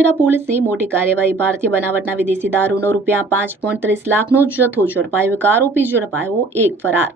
સંખેડા પોલીસની મોટી કાર્યવાહી। ભારતીય બનાવટના વિદેશી દારૂનો ₹5.30 લાખનો જથ્થો ઝડપાયો। એક આરોપી ઝડપાયો, એક ફરાર।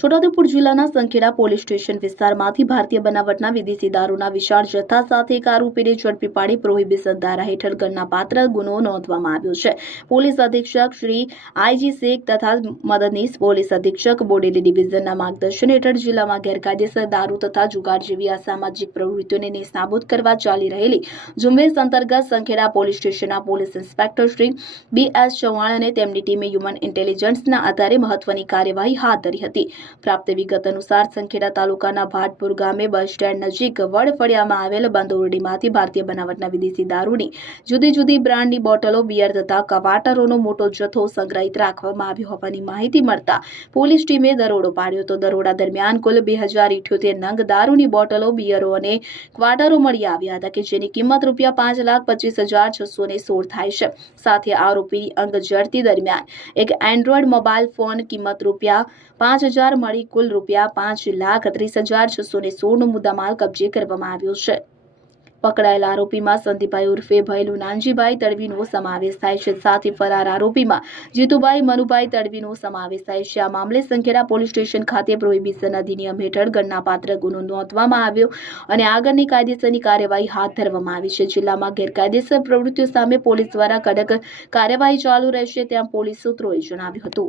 છોટાઉદેપુર જિલ્લાના સંખેડા પોલીસ સ્ટેશન વિસ્તારમાંથી ભારતીય બનાવટના વિદેશી દારૂના વિશાળ જથ્થા સાથે એક આરોપીને ઝડપી પાડી પ્રોહિબિશન ધારા હેઠળ ગણનાપાત્ર ગુનો નોંધવામાં આવ્યો છે। પોલીસ અધિક્ષક શ્રી આઈજી શેખ તથા મદદનીશ પોલીસ અધિક્ષક બોડેલી ડિવિઝનના માર્ગદર્શન હેઠળ જિલ્લામાં ગેરકાયદેસર દારૂ તથા જુગાર જેવી અસામાજિક પ્રવૃત્તિઓને નેસ્તનાબૂદ કરવા ચાલી રહેલી ઝુંબેશ અંતર્ગત સંખેડા પોલીસ સ્ટેશનના police inspector Shri BS Chauhan અને તેમની ટીમે હ્યુમન ઇન્ટેલિજન્સના આધારે મહત્વની કાર્યવાહી હાથ ધરી હતી। પ્રાપ્ત વિગત અનુસાર સંખેડા તાલુકાના ભાટપુર ગામે બસ સ્ટેન્ડ નજીક વડફળિયામાં આવેલ બંદોરડીમાંથી ભારતીય બનાવટના વિદેશી દારૂની જુદી જુદી બ્રાન્ડની બોટલો, બિયર તથા કવાટરોનો મોટો જથ્થો સંગ્રહિત રાખવામાં આવ્યો હોવાની માહિતી મળતા પોલીસ ટીમે દરોડો પાડ્યો હતો। દરોડા દરમિયાન કુલ 2078 નંગ દારૂની બોટલો, બિયરો અને ક્વાટરો મળી આવ્યા હતા કે જેની કિંમત ₹5,25,616 થાય છે। સાથે આરોપીની અંગ ઝડપી દરમિયાન એક એન્ડ્રોઇડ મોબાઈલ ફોન કિંમત ₹5,000 મળી કુલ ₹5,30,616નો મુદ્દામાલ કબજે કરવામાં આવ્યો છે। પકડાયેલા આરોપીમાં સંદીપભાઈ ઉર્ફે ભૈલુ નાનજીભાઈ તડવીનો સમાવેશ થાય છે। સાથે ફરાર આરોપીમાં જીતુભાઈ મનુભાઈ તડવીનો સમાવેશ થાય છે। આ મામલે સંખેડા પોલીસ સ્ટેશન ખાતે પ્રોહિબિશન અધિનિયમ હેઠળ ગણનાપાત્ર ગુનો નોંધવામાં આવ્યો અને આગળની કાયદેસરની કાર્યવાહી હાથ ધરવામાં આવી છે। જિલ્લામાં ગેરકાયદેસર પ્રવૃત્તિઓ સામે પોલીસ દ્વારા કડક કાર્યવાહી ચાલુ રહેશે તેમ પોલીસ સૂત્રોએ જણાવ્યું હતું।